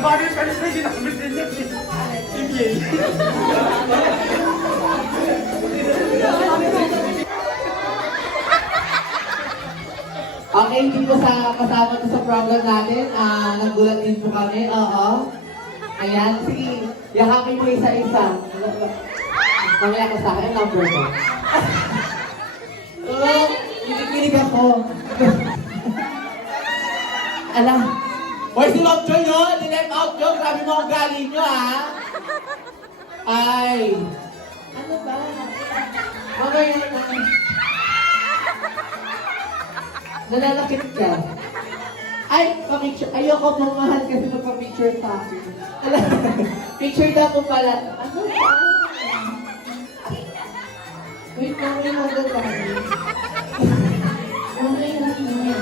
Bagay sa alis na ginamit din niya. Sige. Okay, hindi po sa kasama to sa program natin. Nagulat din po kami. Oo. Ayan, sige. Yakapin mo isa-isa. Mamaya ka sa akin, number mo. Oo, kinikilig ako. Alam. Hoy, si Love Joy, no? Dilem out nyo. Grabe mo ang galing nyo, ha? Ay. Ano ba? Mamaya na. Nalalakit ka. Ay, pa-picture. Ayoko mamahal kasi magpa-picture sa akin. Picture daw po pala. Ano ba? Wait lang, may model tayo. Okay lang yun.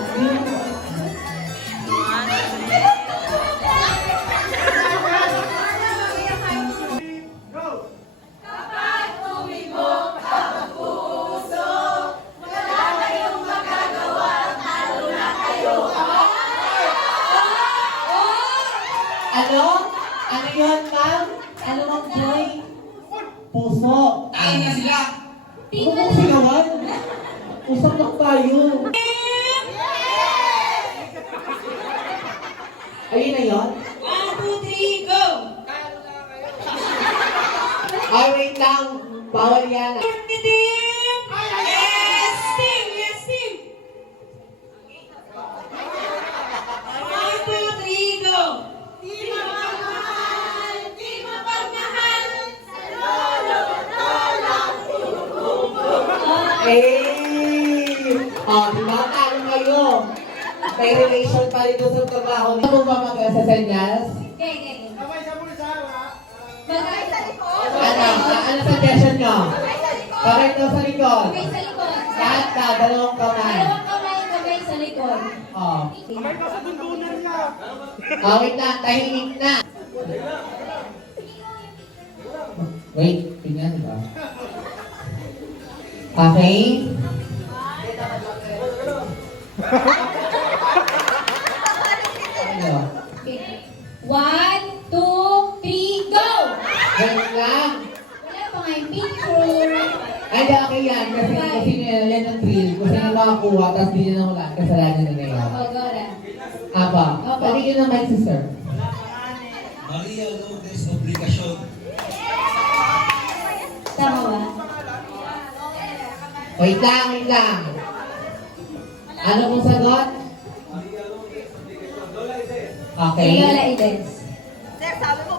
Ano? Ano yun, ma'am? Ano ma'am Joy? Puso. Talo na sila! Huwag mong sigawan. Usap lang tayo. Ayun na yun? 1, 2, 3, go! Ay, wait lang. Bawal yan. Team! Yes, team! Yes, team! 1, 2, 3, go! Team Mapagmahal! Team Mapagmahal! Sa lolo, lola, Eh! Oh, di ba? Talo kayo. May relation pa rin doon sa trabaho. Ano mo ba sa senyas? Okay. Kamay sa bulsa, ha? Bagay sa likod! Ano suggestion nyo? Bakit daw sa likod? Bagay sa likod! Lahat ka, dalawang kamay. Dalawang kamay, bagay sa likod. Oh. Kamay ka sa dundunan niya. Wait na, tahimik na. Wait, tingnan ba? Okay? Ano? Okay. 1, 2, 3, go! Ganun lang. Wala pa nga yung picture. Ay, di okay yan. Kasi yan ang drill. Kasi yung makakuha, tapos di nyo na wala. Kasalanan na ngayon. Opo, Gora. Apa, Opo. paligyan ng mic, sister. Maria Lourdes Obligacion. Tama ba? Wait lang, wait lang. Ano pong sagot? Okay. Lola Ides.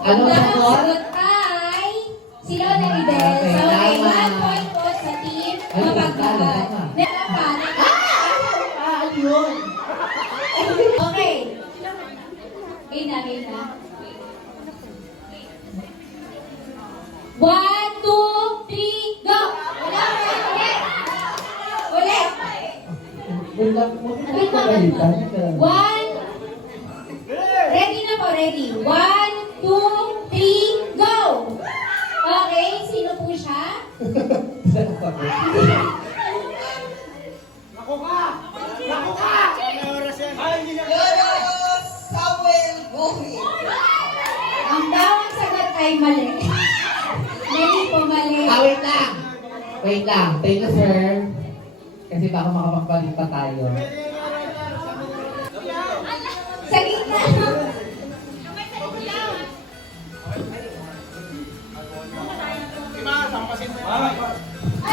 Ano Ang pong sagot? sagot ay si Lola Ides. Okay, So, okay, tama. 1 point po sa team Ay, Mapagmahal. tama. Nalapan. Ano yun? Okay. Game na. 1, 2, 3, go! Wala pa, ulit! Ulit! Wait lang, Wait lang, magpapagalitan. One. Ready na po, ready. 1, 2, 3, go! Okay, sino po siya? Ako ka! Ako ka! Ano oras yan? Ay, hindi na. Samuel Gohi. Ang bawang sagot ay mali. Mali po, mali. Wait lang. Wait lang. Thank you, sir. Kasi baka makapagpalit pa tayo. Sa gitna.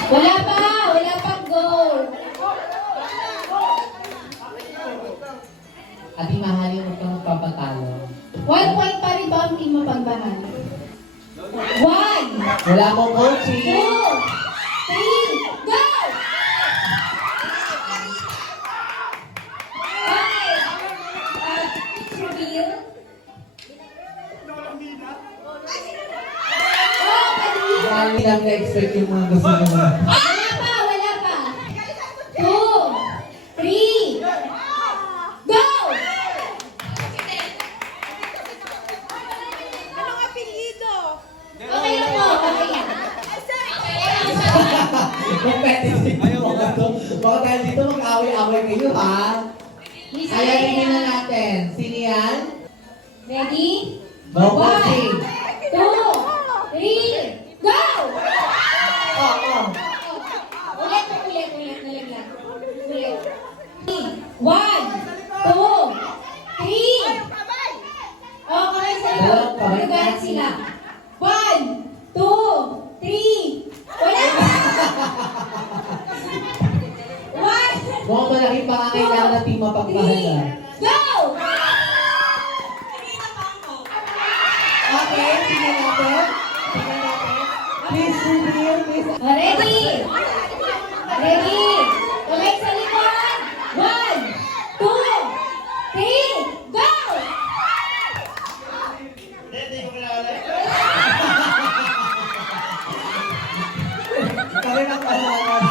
Wala pang goal. At imahali mo kang magpapatalo. 1 point pa rin ba ang team Mapagmahal? 1, 2, 3, Wala mo coaching. go! Okay. It's reveal. Oh, kanina. Marami lang na-expect yung mga gusto mo. Wala pa. 2, 3, go! Anong apelyido? Okay lang po, okay yan. Competitive. Baka tayo dito mag-away-away kayo, ha? Lisa, Ayayin na natin. Sino yan? Ready? No 1, counting. 2, 3, go! Oo. Ulit. Nalaglag. Ulit. 1, 2, 3. Okay, sa likod. Magaan sila. 1, 2, 3. Wala! 1, Mukhang malaking pangangailangan na team mapagmahal na. 3, go! Okay, tingnan natin. Please reveal, please. Ready? Ready? Ulit sa likod. 1, 2, 3, go! Hindi ko kilala. Kami ng pasalan.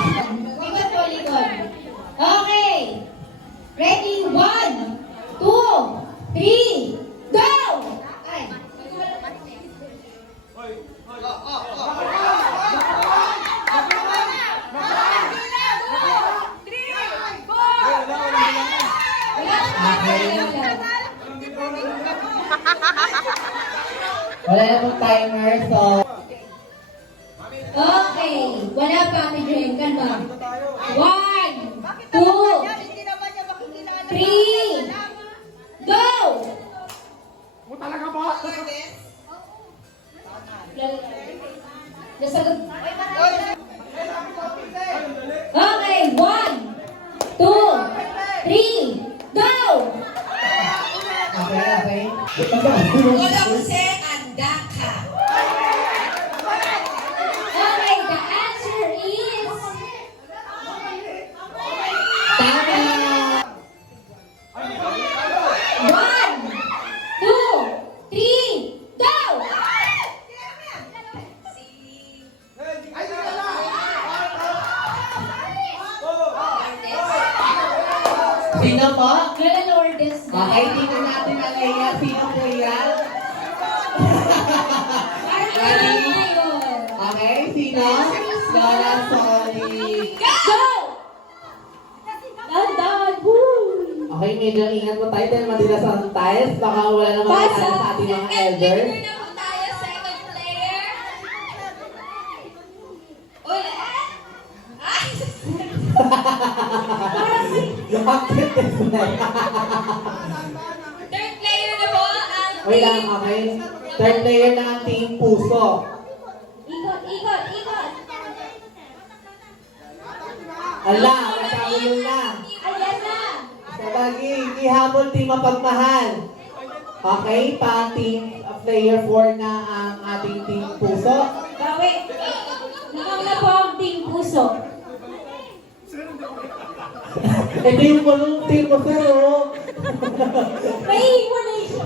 Likod po, likod. Okay. Ready? 1, 2, 3, go! Ay. Wala na pong timer, so... Okay. Wala pa, Ate Jen. Kalma. 1, 2, 3, go! Nasagot. Okay, 1, 2, 3, go! Okay. Walang se anda ka. Okay, the answer is... Tama! 1, 2, 3, go! Sino po? Lola Lourdes. Okay, tingnan natin ang Leia. Sino po yan? Parang alam mo ngayon. Okay, sino? Lola Solly. Go! Dahan-dahan. Woo! Okay, medyo ingat po tayo dahil matilas ang tiles. Baka wala naman Pasa. sa ating mga elders. na po tayo, second player. Ulit. Ay! Parang si... Bakit Third player na po ang... Wait lang, okay. Third player na ang team puso. Ikot. Ala, nagkagulo na. Ayan na. Sabagay, ihabol team mapagmahal. Okay, pa team player 4 na ang ating team puso. Bawi. Nakam na po ang team puso. Ito yung bulong team ko, sir, oh. May iwan siya.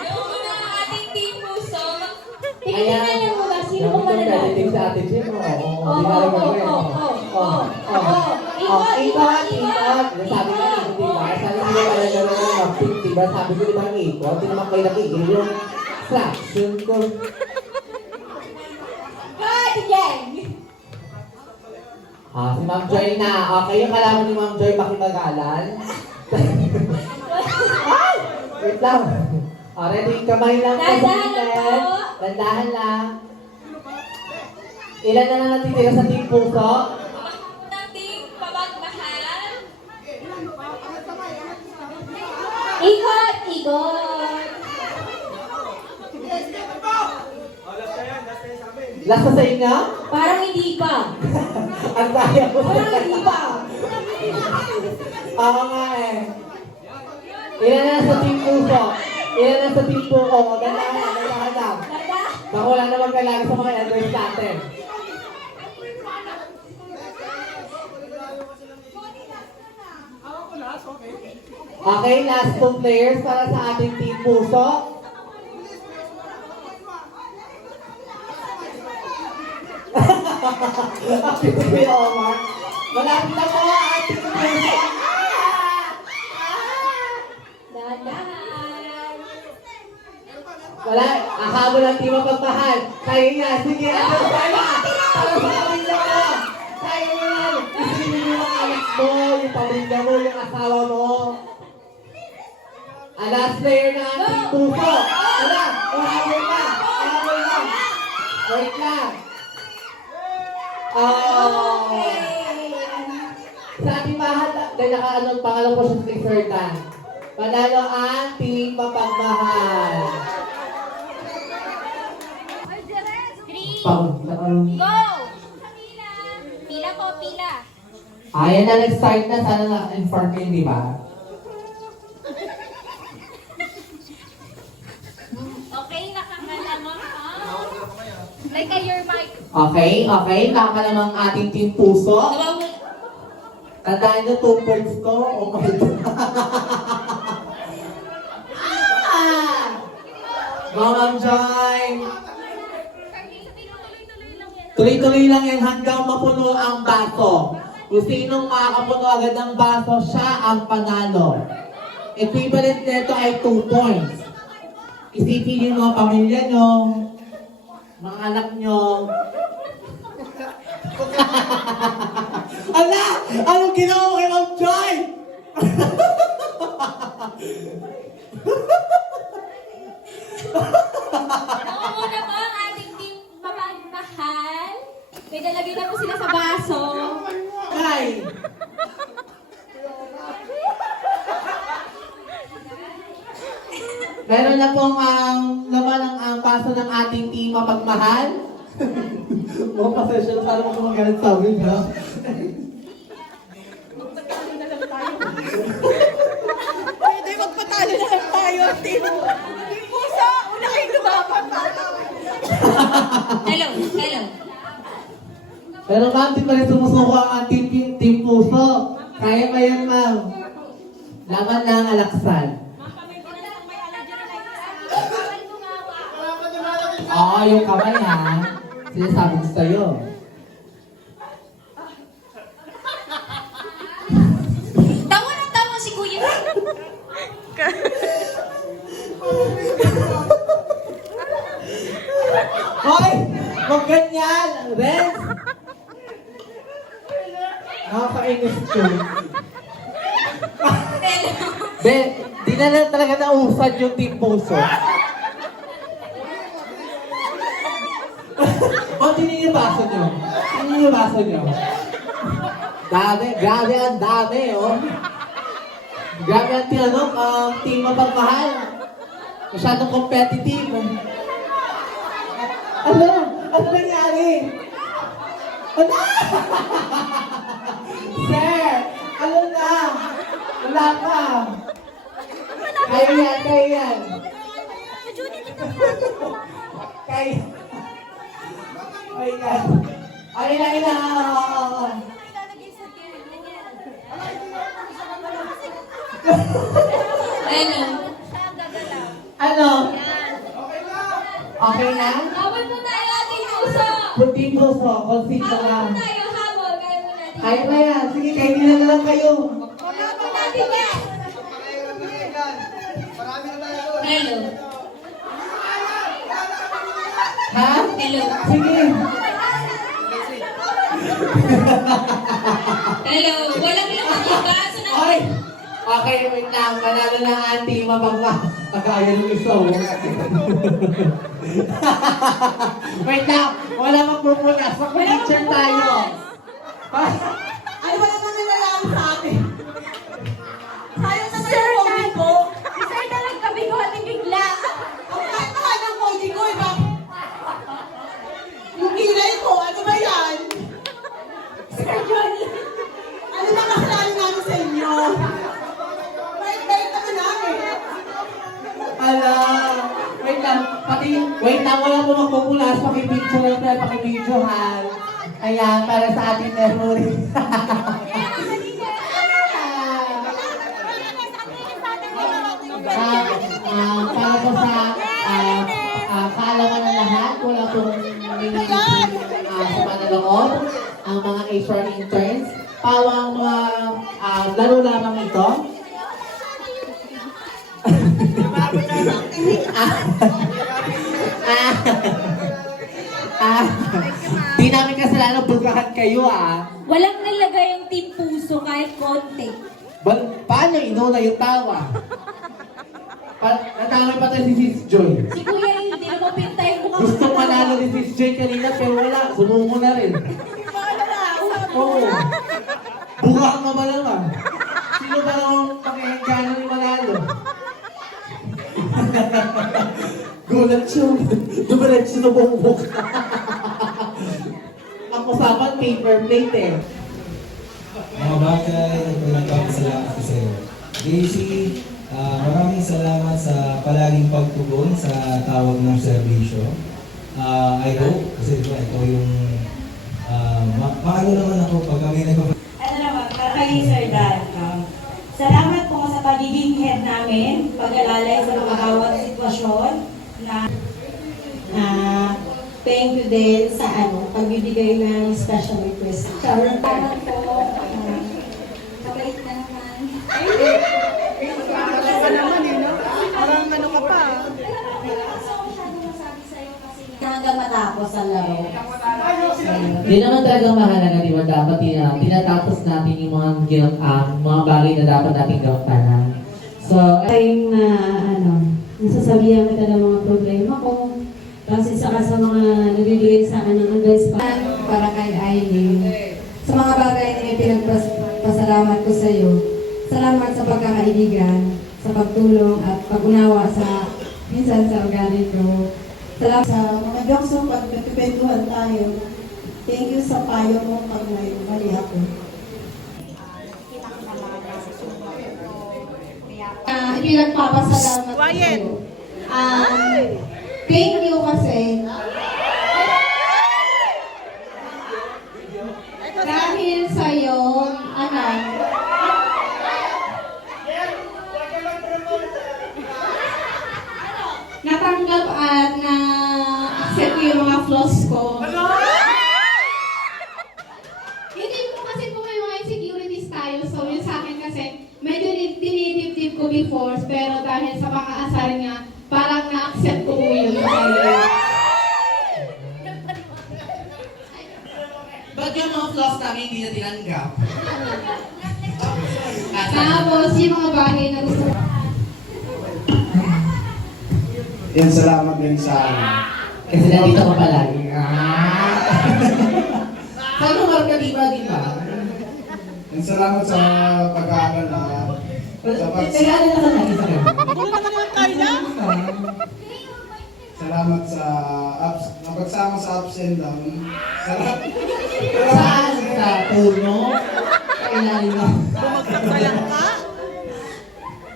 Yung una ang ating team puso. Tingnan mo ba? Sino ko mananalo? Competitive sa atin, Jim, oh. Oo, Di ba alam mo oo, yun? oo, oo. Ikot. Sabi ko, diba? Sabi ko, alam nyo naman yung mag-pick, diba? Sabi ko, diba, ikot? Di naman kayo nakigil yung fraction ko. Good, Jen. Si Ma'am Joy na. Okay, yung kalaman ni Ma'am Joy makimagalan. Ay! Wait lang. Ready? Kamay lang. Dandahan lang po. Dandahan lang. Ilan na natitira sa team puso? Ng team pamagmahal. Ikot. Last na sa inyo? Parang hindi pa. Ang daya mo. Parang hindi pa. Oo nga eh. Ilan na sa team puso? Ilan na sa team puso? Dandahan lang. Dada. Baka wala naman kailangan sa mga elders natin. Okay, last 2 players para sa ating team puso. Ako si Omar. Malapit na po ang ating puso. Dadahan. Wala, ahabol ang team mapagmahal. Kaya nga, sige, ano sana? Para sa pamilya mo. Kaya mo yan. Isipin mo yung anak mo, yung pamilya mo, yung asawa mo. Ang last player na ang team puso. Wala, uhabol na. Uhabol na. Wait lang. Sa ating mahal, dahil naka-anong pangalan po siya sa third time. Panalo ang Team Mapagmahal. Three. Go! Go! Pila. Pila ko, pila. Ayan na, nag-start na. Sana na-inform kayo, di ba? Okay, nakakalamang ha? Like your mic. Okay. Nakakalamang ating Team Puso. Nawawala. Tandaan nyo, 2 points to. Oh my God. Go, Ma'am Joy. Tuloy-tuloy lang yan hanggang mapuno ang baso. Kung sinong makakapuno agad ng baso, siya ang panalo. Equivalent nito ay 2 points. Isipin nyo mga pamilya nyo, mga anak nyo. Ala! Anong ginawa mo kay Ma'am Joy? Ako muna po ang ating team Mapagmahal. May dalagay na po sila sa baso. Ay! Meron na pong laman ang baso ng ating Team Mapagmahal. Mga pasensya, sana mo kung magalit sa amin, ha? Pwede magpatalo na lang tayo, Team. Team Puso, una kayo lumaban. Hello. Pero ma'am, di pa rin sumusuko ang ating Team Puso. Kaya ba yan, ma'am? Laman na ang alaksan. Oo, yung kamay, ha? Sinasabi ko sa'yo. Tawa ng tawa si Kuya. Hoy! Huwag ganyan! Rest! Nakakainis ko. Be, di na talaga nausad yung Team Puso. O, tingin yung baso nyo. Tingin yung baso nyo. Dami, grabe ang dami, oh. Grabe ang tinanong, Team Mapagmahal. Masyadong competitive. Ano? Ano nangyari? Ano? Sir! Ano na? Wala pa. Kayo yan. Kaya. Ay na. Ano? Okay na? Habol po tayo ating puso. Team Puso, consider Habol na. po tayo, habol. Kaya po natin. Kaya na yan. Sige, kayo na lang kayo. Kaya po natin yan. Hello. Ha? Hello. Sige. Hello. Walang laman yung baso na. Oy! Okay, wait lang. Manalo na ang Team Mapagmahal. Kagaya ng isa, oh. Wait lang. Wala magpupunas. Mag-picture tayo. Ano ba naman nilalaan sa atin? Sayang na tayo yung COVID ko. Sir, talagang kami ko ating bigla. Ang kahit na kaya ng COVID ko, iba. Yung kilay ko, ano ba yan? Sir Johnny. Ano ba kasalanan namin sa inyo? Bait-bait naman namin. Ala. Wait lang. Wala po magpupunas. Pakipicture lang tayo. Pakipicturehan. Ayan, para sa ating memory. Para po sa kaalaman ng lahat, wala pong minimum sa manalood, ang mga HR interns. Pawang mga laro lamang ito. Di namin kasalanan bulkahan kayo, Walang nalagay yung team puso kahit konti. Paano inuna yung tawa? Natangay pa tayo si Sis Joy. Si Kuya hindi na mapintay yung mukha. Gusto manalo ni Sis Joy kanina pero wala. Sumungo na rin. Oo. Buka ang mamalama. Sino ba ang pakihangganan ni Manalo? Gulat siya. Dumiretso na buong buka. Ang usapan, paper plate eh. Mga bagay na pinagpapasalamat ko sa iyo. Daisy, maraming salamat sa palaging pagtugon sa tawag ng serbisyo. I hope, kasi diba, ito yung paano naman ako pag kami Ano naman, kay Sir Dan, salamat po sa pagiging head namin, pag-alalay sa mga bawat sitwasyon na Thank you din sa pagbibigay ng special request. Salamat po. Mabait na naman. Hanggang matapos ang laro. Hindi naman talaga mahalaga, di ba? Dapat tinatapos natin yung mga bagay na dapat natin gampanan. So, Tayong na nasasabihan kita ng mga problema ko. Kasi saka sa mga nabibigay sa akin ng advice para kay Aileen. Sa mga bagay na pinagpasalamat ko sa iyo. Salamat sa pagkakaibigan, sa pagtulong at pag-unawa sa minsan sa ugali ko. Salamat Sa mga jokes mo, pag nagpipentuhan tayo, thank you sa payo mo pag may mali ako. Pinagpapasalamat ko sa iyo. Thank you kasi dahil sa iyo, natanggap at na-accept ko yung mga flaws ko. Hindi ko kasi po may mga insecurities tayo, so yun sa akin kasi medyo dinidip-dip ko before, pero dahil sa pakaasar nga, parang na-accept ko po yun sa iyo. ba't yung mga flaws namin hindi na tinanggap? Tapos yung mga bagay na gusto ko. Yan, salamat din sa Kasi nandito ka palagi. Saan lugar ka, di ba? Yan, salamat sa pag-aaral na Nag-aaral na ka lagi sa kanya. salamat sa napagsama sa ups and down. Saan? Sa puno? Sa ilalim na.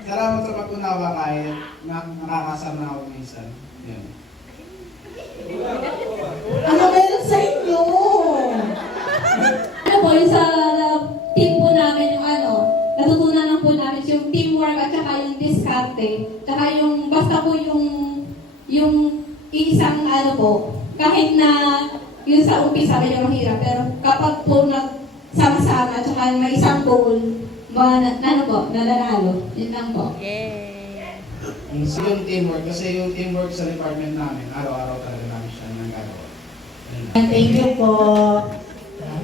Salamat sa pag-unawa kahit nakakasama ako minsan. Yan. Ano meron sa inyo? Ano po, yung sa team po namin yung natutunan lang po namin yung teamwork at saka yung diskarte. Saka yung, basta po yung isang kahit na yung sa umpisa medyo mahirap, pero kapag po nagsama-sama at saka may isang goal, nananalo. Yun lang po. Yung teamwork, kasi yung teamwork sa department namin, araw-araw talaga namin siya nagagawa. Thank you po.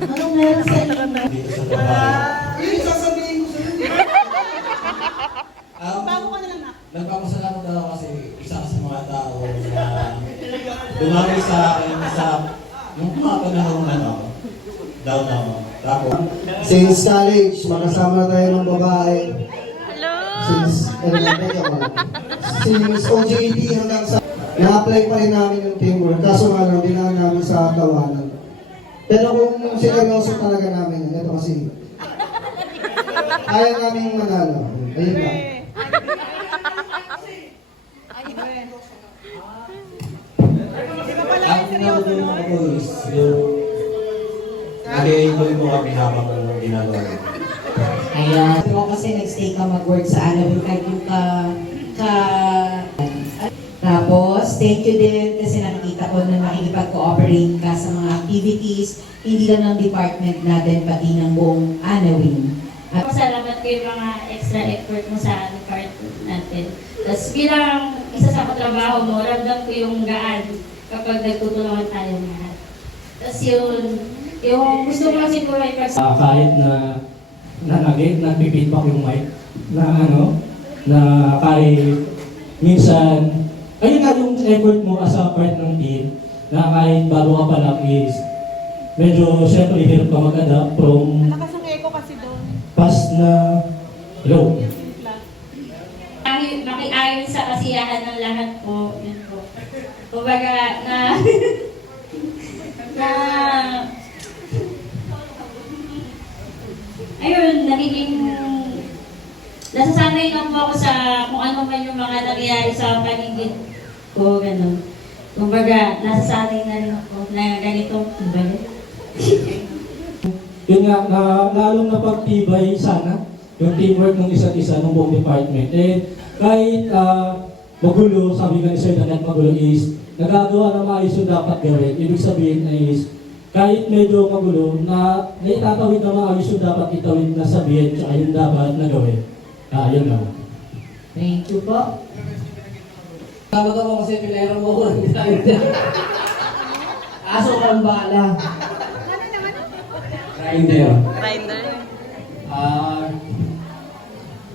Anong meron sa inyo? dito sa trabaho. Sasabihin ko sa'yo. Nagpapasalamat ako kasi isa sa mga tao na dumami sa akin sa yung mga panahon down ako. Tapos, Since college, magkasama tayo ng babae. Since OJT hanggang sa... Na-apply pa rin namin yung teamwork. Kaso nga lang, dinaan namin sa tawanan. Pero kung seryoso talaga namin, ito kasi... Kaya namin manalo. Ayun lang. ang natulungan ko is yung nag-enjoy mo kami habang ginagawa. Ayan. Pero kasi nag-stay ka mag-work sa kahit yung Tapos, thank you din kasi nakikita ko na makikipag-cooperate ka sa mga activities, hindi lang ng department natin, pati ng buong Anawin. Salamat ko yung mga extra effort mo sa department natin. Tapos bilang isa sa katrabaho mo, ramdam ko yung gaan kapag nagtutulungan tayo lahat. Tapos yung gusto ko lang siguro ay kahit na nag-feedback yung mic na na kahit minsan, ayun nga yung effort mo as a part ng team, na kahit bago ka pa lang is, medyo syempre hirap ka mag-adapt from Malakas ang echo kasi doon. past na, hello, Makiayon sa kasiyahan ng lahat po. Yun po. Kumbaga na na ayun, nagiging nasasanay lang po ako sa kung ano man yung mga nangyayari sa paligid ko, gano'n. Kumbaga, nasasanay na rin ako na ganito. Kumbaga. yun nga, na, lalong napagtibay sana yung teamwork ng isa't isa ng buong department. Eh, kahit magulo, sabi nga ni Sir na magulo is, nagagawa na maayos yung dapat gawin. Ibig sabihin is, kahit medyo magulo, na naitatawid na maayos yung dapat itawid na sabihin, tsaka yung dapat na gawin. Yun lang. Thank you po. Salamat ako kasi pinero mo ko ng ginamit niya. Aso kang bala. Grinder.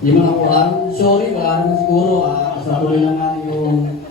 Hindi man ako sorry, wala naman siguro. Basta tuloy lang natin yung